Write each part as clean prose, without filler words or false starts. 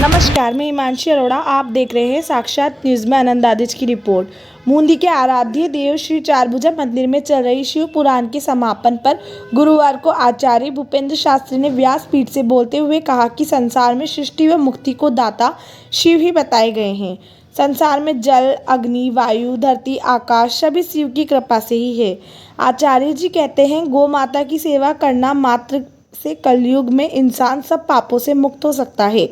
नमस्कार, मैं हिमांशी अरोड़ा। आप देख रहे हैं साक्षात न्यूज़ में आनंद आदिज की रिपोर्ट। बूंदी के आराध्य देव श्री चारभुजा मंदिर में चल रही शिव पुराण के समापन पर गुरुवार को आचार्य भूपेंद्र शास्त्री ने व्यासपीठ से बोलते हुए कहा कि संसार में सृष्टि व मुक्ति को दाता शिव ही बताए गए हैं। संसार में जल, अग्नि, वायु, धरती, आकाश सभी शिव की कृपा से ही है। आचार्य जी कहते हैं, गौ माता की सेवा करना मात्र से कलयुग में इंसान सब पापों से मुक्त हो सकता है।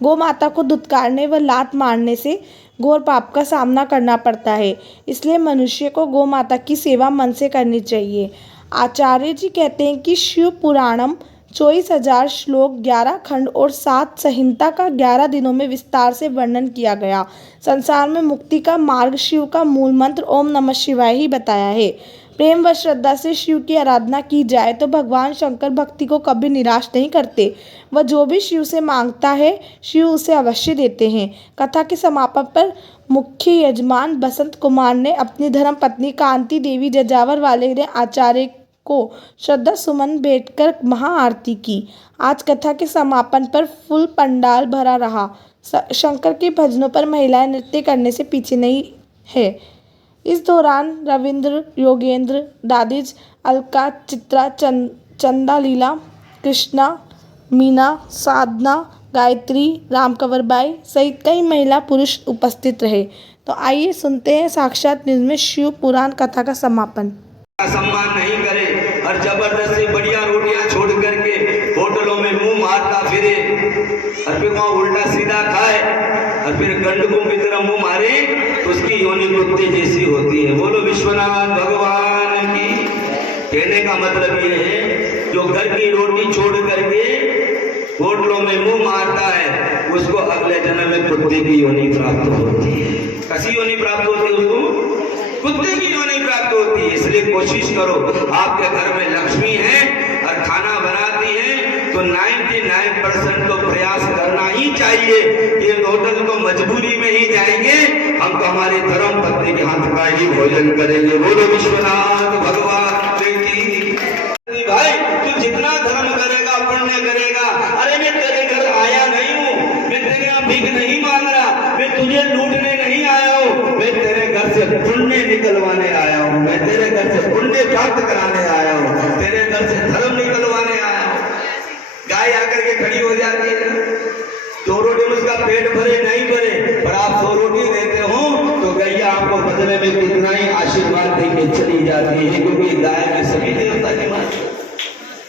गौ माता को दुत्कारने व लात मारने से घोर पाप का सामना करना पड़ता है, इसलिए मनुष्य को गौ माता की सेवा मन से करनी चाहिए। आचार्य जी कहते हैं कि शिव पुराणम 24,000 श्लोक, 11 खंड और 7 संहिता का 11 दिनों में विस्तार से वर्णन किया गया। संसार में मुक्ति का मार्ग शिव का मूल मंत्र ओम नमः शिवाय ही बताया है। प्रेम व श्रद्धा से शिव की आराधना की जाए तो भगवान शंकर भक्ति को कभी निराश नहीं करते। वह जो भी शिव से मांगता है शिव उसे अवश्य देते हैं। कथा के समापन पर मुख्य यजमान बसंत कुमार ने अपनी धर्म पत्नी कांति देवी जजावर वाले ने आचार्य को श्रद्धा सुमन भेंट कर महाआरती की। आज कथा के समापन पर फुल पंडाल भरा रहा। शंकर के भजनों पर महिलाएं नृत्य करने से पीछे नहीं है। इस दौरान रविंद्र, योगेंद्र, दादिज, अलका, चित्रा, चंदा लीला, कृष्णा, मीना, साधना, गायत्री, रामकंवरबाई सहित कई महिला पुरुष उपस्थित रहे। तो आइए सुनते हैं साक्षात न्यूज़ में शिव पुराण कथा का समापन। सम्मान नहीं करे और जबरदस्ती बढ़िया रोटियां छोड़ करके होटलों में मुंह मारता फिरे और फिर वहां उल्टा सीधा खाए और फिर गंडकों की तरह मुंह मारे तो उसकी योनि कुत्ते जैसी होती है। बोलो विश्वनाथ भगवान की। कहने का मतलब ये है, जो घर की रोटी छोड़ करके होटलों में मुंह मारता है उसको अगले जन्म में कुत्ते की योनि प्राप्त होती है। कैसी योनि प्राप्त होती है? उसको कुत्ते की योनि प्राप्त होती है। इसलिए कोशिश करो, आपके घर में लक्ष्मी है और खाना बनाती है तो 99% तो प्रयास करना ही चाहिए। ये होटल तो मजबूरी में ही जाएंगे, हम तो हमारे धर्म पत्नी के हाथ का ही भोजन करेंगे। बोलो विश्वनाथ भगवान की। भाई तू जितना धर्म करेगा पुण्य करेगा। अरे मैं तेरे घर आया नहीं हूँ, मैं तेरे यहाँ भीख नहीं मांग रहा, मैं तुझे लूटने नहीं आया हूँ, मैं तेरे घर से पुण्य निकलवाने आया हूँ, मैं तेरे घर से पुण्य प्राप्त कराने आया हूँ, तेरे घर से धर्म निकलवाने आया हूँ। गाय आकर के खड़ी हो जाती है, 2 रोटी में उसका पेट भरे नहीं भरे, पर आप 100 रोटी देते हो तो गैया आपको बदले में कितना ही आशीर्वाद देके चली जाती है, क्योंकि गाय में सभी देवता के मान।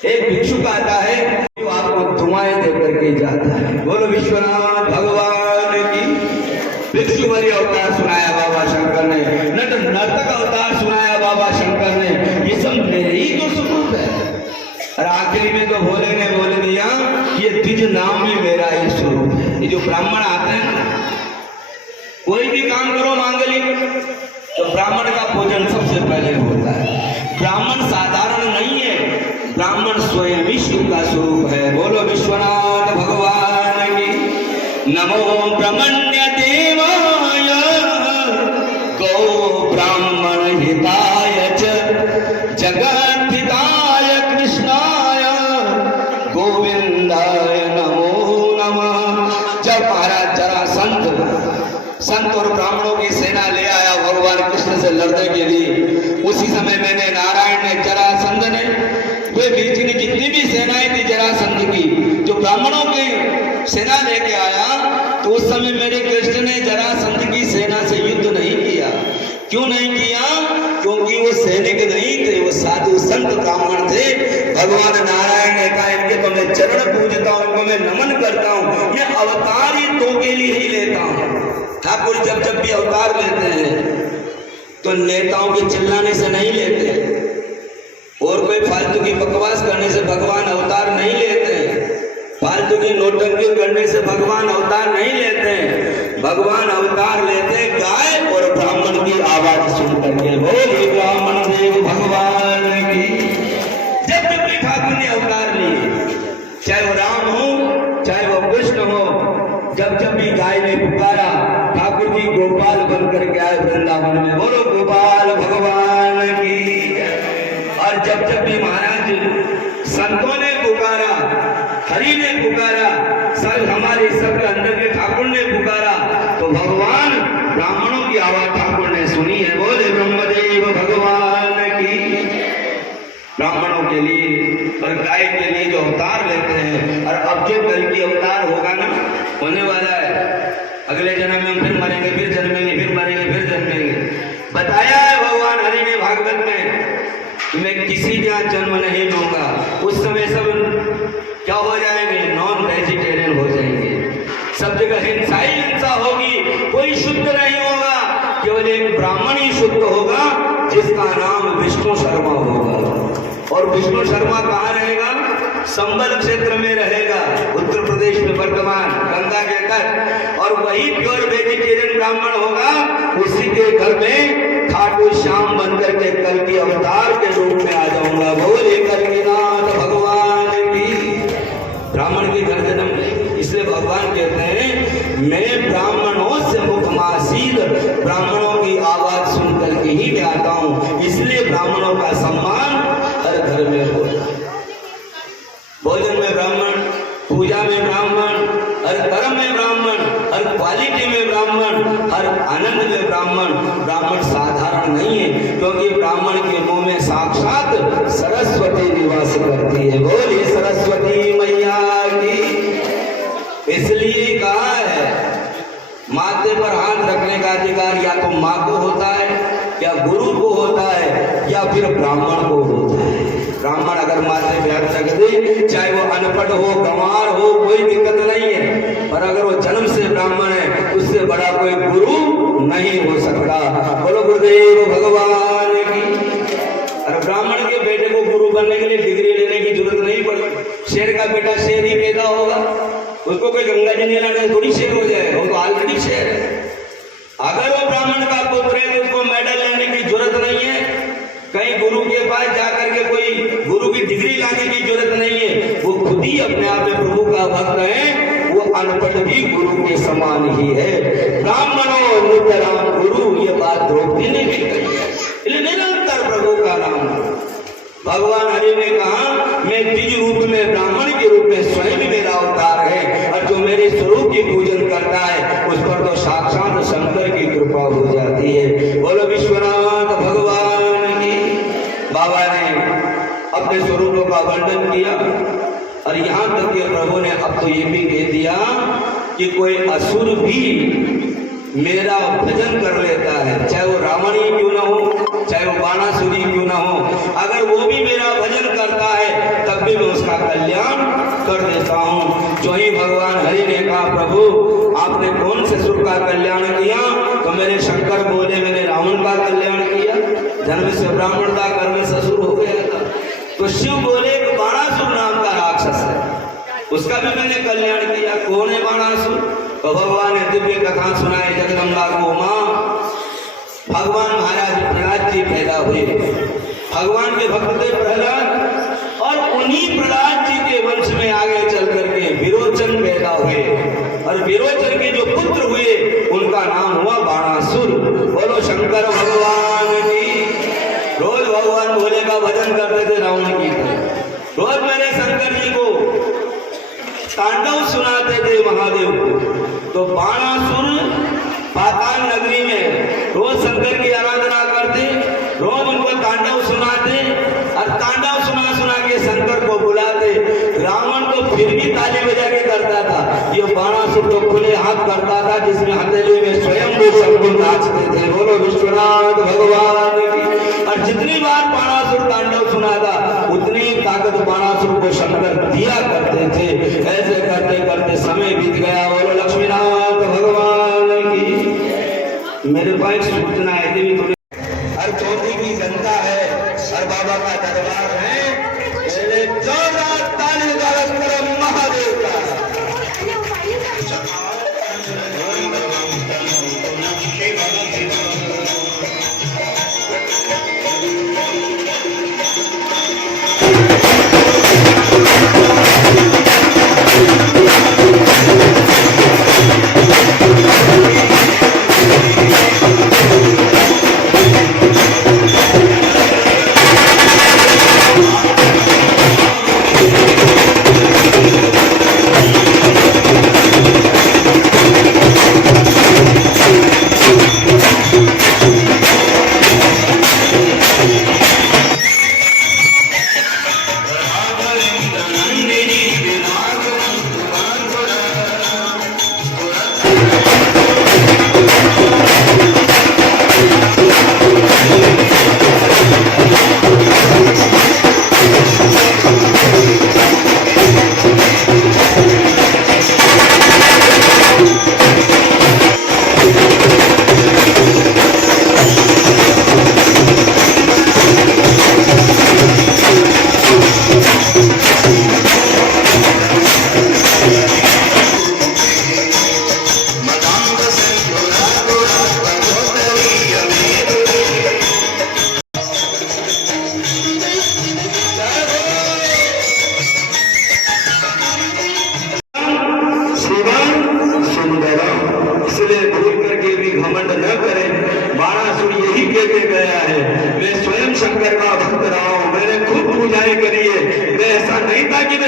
एक भिक्षुक आता है जो आपको दुआएं दे करके जाता है। बोलो विश्वनाथ भगवान की। भिक्षु बलि अवतार सुनाया बाबा शंकर ने, नर्तक अवतार सुनाया बाबा शंकर ने। ये सब मेरे ही तो स्वरूप है। और आखिरी में तो भोले ने बोल दिया, ये द्विज नाम में मेरा ही स्वरूप है। ये जो ब्राह्मण आते हैं ना, कोई भी काम करो मांगलिक तो ब्राह्मण का भोजन सबसे पहले होता है। ब्राह्मण साधारण नहीं है, ब्राह्मण स्वयं ही शिव का स्वरूप है। बोलो विश्वनाथ भगवान की। नमो ब्रह्मण्य देवाय गो ब्राह्मण हिताय च जगद्धिताय कृष्णाय गोविंदाय नमो नमः। जब महाराज संत और ब्राह्मणों की सेना ले आया भगवान कृष्ण से लड़ने के लिए, उसी समय मैंने नारायण ने, जरासंध ने, वे बीच में जितनी भी सेनाएं थी जरासंध की, जो ब्राह्मणों की सेना लेके आया, तो उस समय मेरे कृष्ण ने जरासंध की सेना से युद्ध नहीं किया। क्यों नहीं किया? क्योंकि वो सैनिक नहीं थे, वो साधु संत ब्राह्मण थे। भगवान नारायण ने कहा, इनके तो मैं चरण पूजता हूँ, इनको मैं नमन करता हूँ, ये अवतार ही तो के लिए ही लेता हूँ। ठाकुर जब भी अवतार लेते हैं तो नेताओं के चिल्लाने से नहीं लेते, और कोई फालतू की बकवास करने से भगवान अवतार नहीं लेते हैं, फालतू की नोटंकी करने से भगवान अवतार नहीं लेते हैं। भगवान अवतार लेते गाय और ब्राह्मण की आवाज सुन करके। बोले ब्राह्मण देव भगवान की। जब भी ठाकुर ने अवतार लिए, चाहे वो राम हो चाहे वो कृष्ण हो, जब भी गाय ने पुकारा, ठाकुर जी गोपाल बनकर के आए वृंदावन में। बोलो गोपाल भगवान की। और जब भी महाराज संतों ने पुकारा, हरि ने पुकारा, सब हमारे सबके अंदर के के लिए और गाय के लिए जो अवतार लेते हैं, और अब जो कल की अवतार होगा ना, होने वाला है, अगले जन्म में हम फिर मरेंगे, फिर जन्मेंगे, फिर मरेंगे, फिर जन्मेंगे। बताया है भगवान हरि ने भागवत में, मैं किसी का जन्म नहीं लूंगा। उस समय सब क्या हो जाएंगे? नॉन वेजिटेरियन हो जाएंगे। सब जगह हिंसा ही हिंसा होगी, कोई शुद्ध नहीं होगा। केवल एक ब्राह्मण ही शुद्ध होगा, जिसका नाम विष्णु शर्मा होगा। और विष्णु शर्मा कहाँ रहेगा? संबल क्षेत्र में रहेगा, उत्तर प्रदेश में, वर्तमान गंगा के तट। और वही प्योर वेजिटेरियन ब्राह्मण होगा, उसी के घर में खाटू श्याम बनकर के कल की अवतार के रूप में आ जाऊंगा। बोले करके नाथ भगवान की। ब्राह्मण के घर जन्म नहीं, इसलिए भगवान कहते हैं मैं ब्राह्मणों से मुखमासीद, ब्राह्मणों की आवाज सुन करके ही मैं आता हूं। इसलिए ब्राह्मणों का सम्मान हर घर में हो। भोजन में ब्राह्मण, पूजा में ब्राह्मण, हर कर्म में ब्राह्मण, हर क्वालिटी में ब्राह्मण, हर आनंद में ब्राह्मण। ब्राह्मण साधारण नहीं है, क्योंकि ब्राह्मण के मुंह में साक्षात सरस्वती निवास करती है। बोलिए सरस्वती मैया की। इसलिए कहा है माथे पर हाथ रखने का अधिकार या तो माँ को होता है, या गुरु को होता है, या फिर ब्राह्मण को होता है। ब्राह्मण अगर माथे पे हाथ रख दे, चाहे वो अनपढ़ हो, गंवार हो, कोई दिक्कत नहीं है, पर अगर वो जन्म से ब्राह्मण है, उससे बड़ा कोई गुरु नहीं हो सकता। बोलो गुरुदेव भगवान की। और ब्राह्मण के बेटे को गुरु बनने के लिए डिग्री लेने की जरूरत नहीं पड़ती। शेर का बेटा शेर ही पैदा होगा, उसको कोई गंगा जी लाने थोड़ी शेर हो जाएगा, वो तो ऑलरेडी शेर है। अगर वो ब्राह्मण का पुत्र है, तो उसको मेडल लेने की जरूरत नहीं है, कहीं गुरु के पास जाकर के कोई गुरु की डिग्री लाने की जरूरत नहीं है। वो खुद ही अपने आप में प्रभु का भक्त है, वो अनपढ़ भी गुरु के समान ही है। ब्राह्मणों नितराम गुरु, ये बात द्रौपदी ने भी कही है। इसलिए निरंतर प्रभु का नाम। भगवान हरि ने कहा मैं द्विज रूप में, ब्राह्मण के रूप में स्वयं मेरा अवतार है, और जो मेरे स्वरूप की पूजन करता है उस पर तो साक्षात शंकर की कृपा हो जाती है। बोलो विश्वनाथ भगवान की। बाबा ने अपने स्वरूपों का वर्णन किया, और यहाँ तक कि प्रभु ने अब तो ये भी कह दिया कि कोई असुर भी मेरा भजन कर लेता है, चाहे वो रावण ही क्यों ना हो, चाहे वो बाणासुरी क्यों ना हो, अगर वो भी मेरा भजन करता है तब भी मैं उसका कल्याण कर देता हूँ। जो ही भगवान हरि ने कहा प्रभु आपने कौन से सुर का कल्याण किया, तो मेरे शंकर बोले मैंने रावण का कल्याण किया, जन्म से ब्राह्मण था, कर्म से असुर हो गया था। तो शिव बोले कि बाणासुर नाम का राक्षस है, उसका भी मैंने कल्याण किया। कौन है बाणासुर? तो भगवान ने दिव्य कथा सुनाई जगदम्बा को माँ। भगवान महाराज प्रहलाद जी पैदा हुए, भगवान के भक्त थे प्रहलाद, और उन्हीं प्रहलाद जी के वंश में आगे चल करके विरोचन पैदा हुए, और विरोचन के जो पुत्र हुए उनका नाम हुआ बाणासुर। बोलो शंकर भगवान की। रोज भगवान भोले का भजन करते थे रावण की तरह। रोज मेरे शंकर जी को तांडव सुनाते थे महादेव को। तो बाणासुर पाताल नगरी में रोज शंकर की आराधना करते, रोज उनको तांडव सुनाते, और तांडव सुना सुना के शंकर को बुलाते। रावण तो फिर भी ताली बजा के करता था, ये बाणासुर तो खुले हाथ करता था, जिसमें हथेली में स्वयं वो शंकर नाचते थे। बोलो विश्वनाथ भगवान की। और जितनी बार बाणासुर तांडव सुनाता उतनी ताकत बाणासुर को शंकर दिया करते थे। ऐसे करते करते समय बीत गया। बोलो लक्ष्मीनाथ भगवान की। मेरे पास सूचना है देवी थोड़ी, हर चौथी की जनता है, हर बाबा का दरबार है, 14 ताली महादेव का।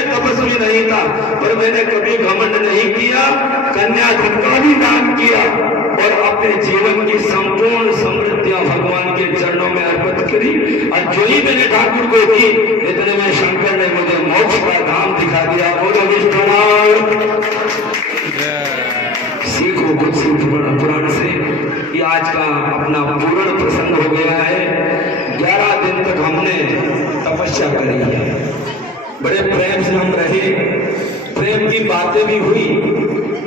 तपस्वी नहीं था, पर मैंने कभी घमंड नहीं किया, कन्या धन का भी दान किया और अपने जीवन की संपूर्ण समृद्धियां भगवान के चरणों में अर्पित करी। और जो ही मैंने ठाकुर को की, इतने में शंकर ने मुझे मोक्ष का धाम दिखा दिया। बोलो विष्णुनाथ। सीखो कुछ सीख पुराण से। ये आज का अपना पूर्ण प्रसंग हो गया है। 11 दिन तक हमने तपस्या करी है, बड़े प्रेम से हम रहे, प्रेम की बातें भी हुई,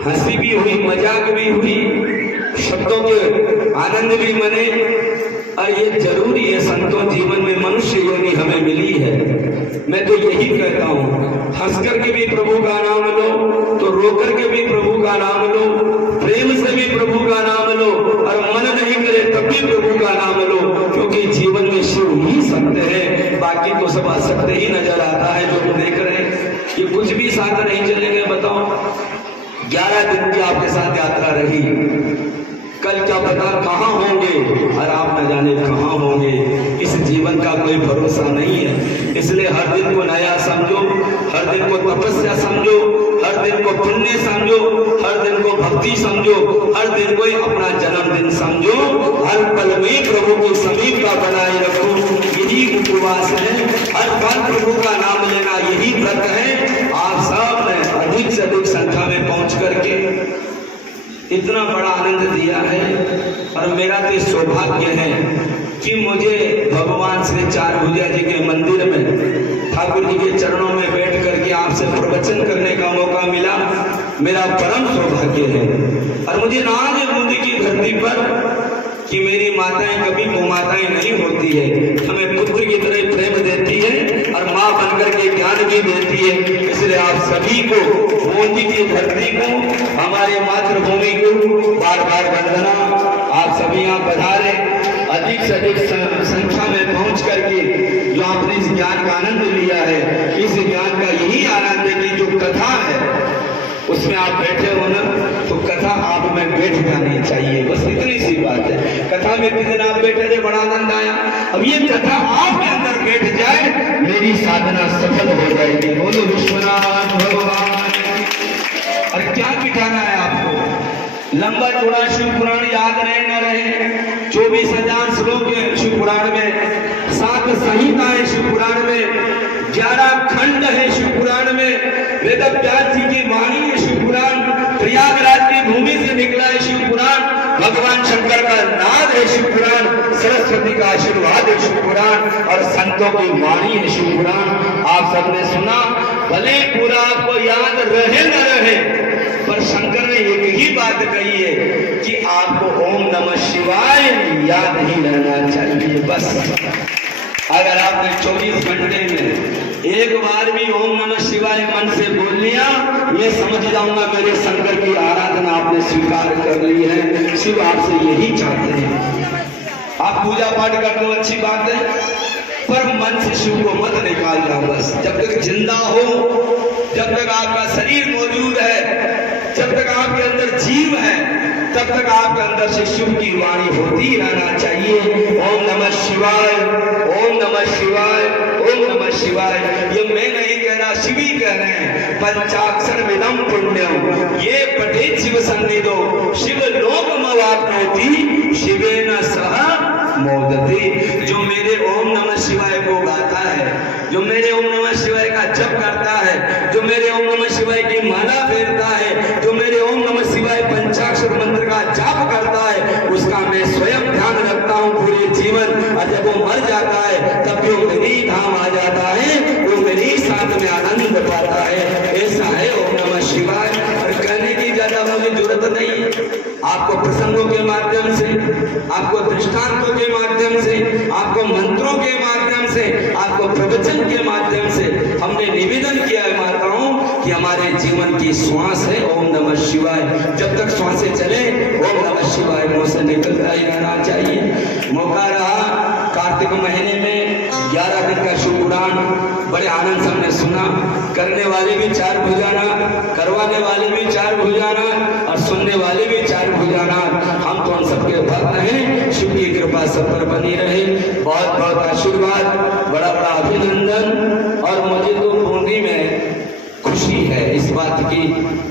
हंसी भी हुई, मजाक भी हुई, शब्दों के आनंद भी मने। और ये जरूरी है संतों, जीवन में मनुष्य योनि हमें मिली है। मैं तो यही कहता हूँ, हंस करके भी प्रभु का नाम लो, तो रो करके भी प्रभु का नाम लो, प्रेम से भी प्रभु का नाम लो, और मन नहीं करे तब भी प्रभु का नाम लो, क्योंकि जीवन में शिव ही सत्य है, बाकी तो सब असत्य ही नजर आता है जो देख रहे हैं। ये कुछ भी साथ नहीं चलेंगे। बताओ, 11 दिन की आपके साथ यात्रा रही, कल क्या पता कहाँ होंगे, और आप न जाने कहाँ होंगे। इस जीवन का कोई भरोसा नहीं है, इसलिए हर दिन को नया समझो, हर दिन को तपस्या समझो, हर दिन को पुण्य समझो, हर दिन को भक्ति समझो, हर दिन को अपना जन्मदिन समझो, हर पल में प्रभु को समीपता बनाए रखो। यही उपवास है, हर पल प्रभु का नाम लेना यही व्रत है। आप सब ने अधिक से अधिक संख्या में पहुंच करके इतना बड़ा आनंद दिया है। और मेरा तो सौभाग्य है कि मुझे भगवान श्री चारभुजा जी के मंदिर में ठाकुर जी के चरणों में बैठ करके आपसे प्रवचन करने का मौका मिला। मेरा परम सौभाग्य है। और मुझे नाज है बूंदी की धरती पर कि मेरी माताएं कभी कुमाताएं नहीं होती है, हमें पुत्र की तरह प्रेम देती है और माँ बनकर के ज्ञान भी देती है। इसलिए आप सभी को, बूंदी की धरती को, हमारे मातृभूमि को बार बार वंदना। आप सभी यहाँ पधारे, अधिक से अधिक संख्या में पहुंच करके जो आपने इस ज्ञान का आनंद लिया है, इस ज्ञान का यही आनंद है कि जो कथा है उसमें आप बैठे हो ना, तो कथा आप में बैठ जानी चाहिए, बस इतनी सी बात है। कथा में किसी दिन आप बैठे थे, बड़ा आनंद आया। अब ये कथा आपके अंदर बैठ जाए, मेरी साधना सफल हो जाएगी। बोलो विश्वनाथ भगवान। और क्या बिठाना है आपको, लंबा चौड़ा शिव पुराण याद रहे न रहे, 24,000 श्लोक है शिव पुराण में, 7 संहिताएं शिव पुराण में, 11 खंड है शिव पुराण में, वेद व्यास जी की वाणी है शिव पुराण, प्रयागराज की भूमि से निकला है शिव पुराण, भगवान शंकर का नाद है शिव पुराण, सरस्वती का आशीर्वाद है शिव पुराण, और संतों की वाणी है शिव पुराण। आप सबने सुना, भले पूरा आपको याद रहे न रहे, पर शंकर ने एक ही बात कही है कि आपको ओम नमः शिवाय याद ही रहना चाहिए। बस अगर आपने 24 घंटे में एक बार भी ओम नमः शिवाय मन से बोल लिया, ये समझ जाऊंगा मेरे शंकर की आराधना आपने स्वीकार कर ली है। शिव आपसे यही चाहते हैं। आप पूजा पाठ करते हो, अच्छी बात है, पर मन से शिव को मत निकालना। बस जब तक जिंदा हो, जब तक आपका शरीर मौजूद है, जब तक आपके अंदर जीव है, तब तक आपके अंदर से शिव की वाणी होती रहना चाहिए। ओम नमः शिवाय, ओम नमः शिवाय, ओम नमः शिवाय। ये मैं नहीं कह रहा, शिव ही कह रहे हैं। पंचाक्षर विदम पुण्यम ये पठे शिव सन्निधो शिव लोकमवाप्नोति शिवेन सह मोदते। जो मेरे ओम नमः शिवाय को गाता है, जो मेरे ओम नमः शिवाय का जप करता है, जो मेरे ओम नमः शिवाय की माला फेरता है, जो मेरे ओम नमः शिवाय पंचाक्षर मंत्र का जाप करता है, उसका मैं स्वयं ध्यान रखता हूँ पूरे जीवन। और जब वो मर जाता है तब वो मेरी धाम आ जाता है, वो मेरे साथ में आनंद पाता है। ऐसा है ओम नमः शिवाय। और कहने की ज्यादा मुझे जरूरत नहीं है। आपको प्रसंगों के माध्यम से, आपको दृष्टांतों के माध्यम से, आपको मंत्रों के माध्यम से, आपको प्रवचन के माध्यम से हमने निवेदन किया है माताओं कि हमारे जीवन की श्वास है ओम नमः शिवाय। जब तक श्वासें चले ओम नमः शिवाय मुंह से निकलता ही रहना चाहिए। मौका रहा कार्तिक महीने में 11 दिन का शिव पुराण बड़े आनंद से हमने सुना। करने वाले भी 4 भुजाना, करवाने वाले भी 4 भुजाना, और सुनने वाले भी 4 भुजाना। हम तो उन सबके भक्त हैं। शिव की कृपा सब पर बनी रहे। बहुत बहुत आशीर्वाद, बड़ा बड़ा अभिनंदन। और मुझे तो बूंदी में है इस बात की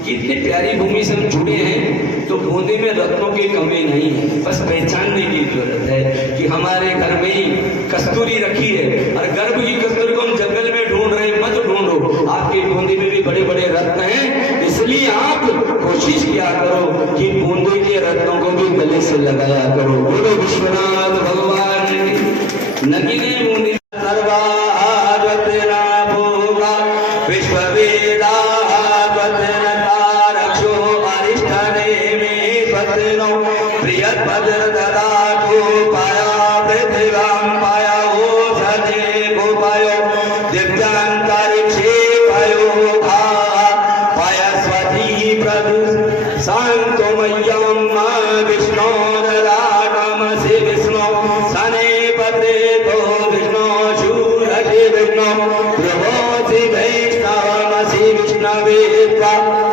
कि इतनी प्यारी भूमि से हम जुड़े हैं, तो बूंदी में रत्नों की कमी नहीं है। बस पहचानने की जरूरत है कि हमारे घर में ही कस्तूरी रखी है, और गर्भ की कस्तूरी को हम जंगल में ढूंढ रहे, मत ढूंढो, आपकी बूंदी में भी बड़े बड़े रत्न हैं। इसलिए आप कोशिश किया करो कि बूंदी के रत्नों को भी गले से लगाया करो। बोलो विश्वनाथ भगवान की। नगीने बूंदी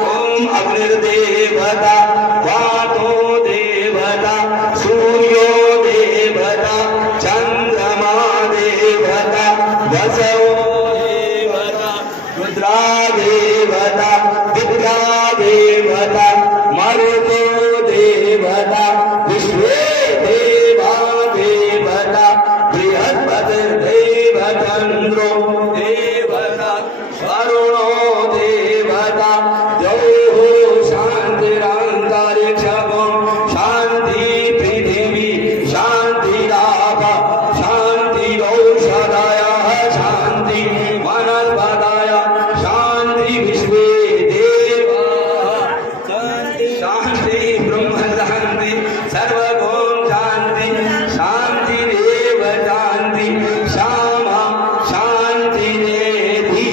ओम अग्निर्देवता वातो देवता सूर्यो देवता चंद्रमा देवता वसवो देवता रुद्रा देवता विद्या देवता मरुतो देवता विश्वे देवा देवता बृहस्पतिर्देवतन्द्रो देवता वरुणो देवता द्यौः शान्तिरन्तरिक्षगुं शान्ति पृथिवी शान्तिराप शान्तिरौषधयः शान्ति वनस्पतयः शान्ति विश्वे देवाः शान्ति ब्रह्म शान्ति सर्वगुण शान्ति शान्तिरेव शान्ति श्यामा शान्तिरेधि।